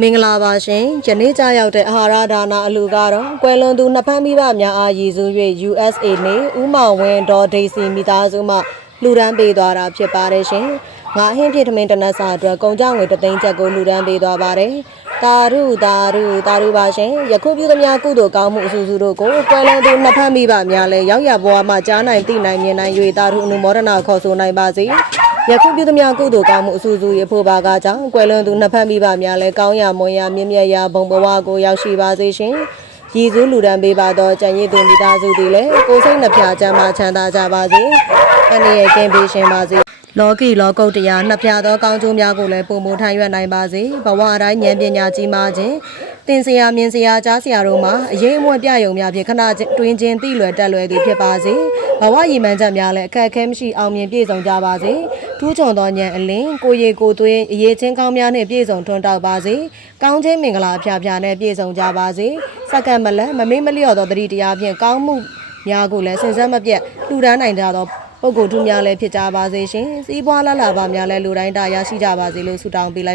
မင်္ဂလာပါရှင်ယနေ့ကြားရောက်တဲ့အာဟာရဒါနာအလူကတော့ကွယ်လွန်သူနှစ်ဖက်မိဘများအားရည်စူး၍ USA နေဦးမောင်ဝင်းဒေါ်ဒေးစီမိသားစုမှလှူဒန်းပေးသွားတာဖြစ်ပါတယ်ရှင်ငါဟင်းဖြစ်ထမင်းတနက်စာအတွက်ကုန်ကြငွေ3သိန်းကျပ်ကိုလှူဒန်းပေးသွားပါတယ်တာရုပါရှင်ယခုပြုသမျှကုသိုလ်ကောင်းမှုအစုစုတို့ကိုကွယ်လွန်သူနှစ်ဖက်မိဘများလည်းရောက်ရဘဝမှာကြားနိုင်သိနိုင်မြင်နိုင်၍တာရုအနုမောဒနာခေါ်ဆိုနိုင်ပါစေယခုပြုသမျှကုသိုလ်ကောင်းမှုအစုစုရဖို့ပါကကြောင့်ကွယ်လွန်သူနှစ်ဖက်မိဘများလည်းကောင်းရာမွန်ရာမြင့်မြတ်ရာဘုံဘဝကိုရောက်ရှိပါစေရှင်ရည်စူးလူဒန်းပေးပါတော့ကြံရည်သူမိသားစုတွေလည်းကိုယ်စိတ်နှပြချမ်းသာချမ်းသာကြပါစေအနေရကင်းပေးရှင်ပါစေလောကီလောကုတ်တရားနှစ်ဖြာသောကောင်းကျိုးများကိုလည်းပုံမထမ်းရွက်နိုင်ပါစေဘဝအတိုင်းဉာဏ်ပညာကြီးမားခြင်းသင်စရာမြင်စရာကြားစရာတို့မှာအရေးအမွေပြယုံများဖြင့်ခဏတွင်ချင်းသိလွယ်တက်လွယ်သည်ဖြစ်ပါစေဘဝရည်မှန်းချက်များလည်းအခက်အခဲမရှိအောင်မြင်ပြည့်စုံကြပါစေထူးချွန်သောဉာဏ်အလင်းကိုရေကိုသွေးအရေးချင်းကောင်းများနှင့်ပြည့်စုံထွန်းတောက်ပါစေကောင်းခြင်းမင်္ဂလာအဖျားဖျားနှင့်ပြည့်စုံကြပါစေစက္ကန့်မလတ်မမေ့မလျော့သောတတိတရားဖြင့်ကောင်းမှုများကိုလည်းစင်စက်မပြတ်လှူဒန်းနိုင်ကြသောပုဂ္ဂိုလ်ထူးများလည်းဖြစ်ကြပါစေရှင်စီးပွားလှလှပါများလည်းလူတိုင်းတာရရှိကြပါစေလို့ဆုတောင်းပေးလိုက်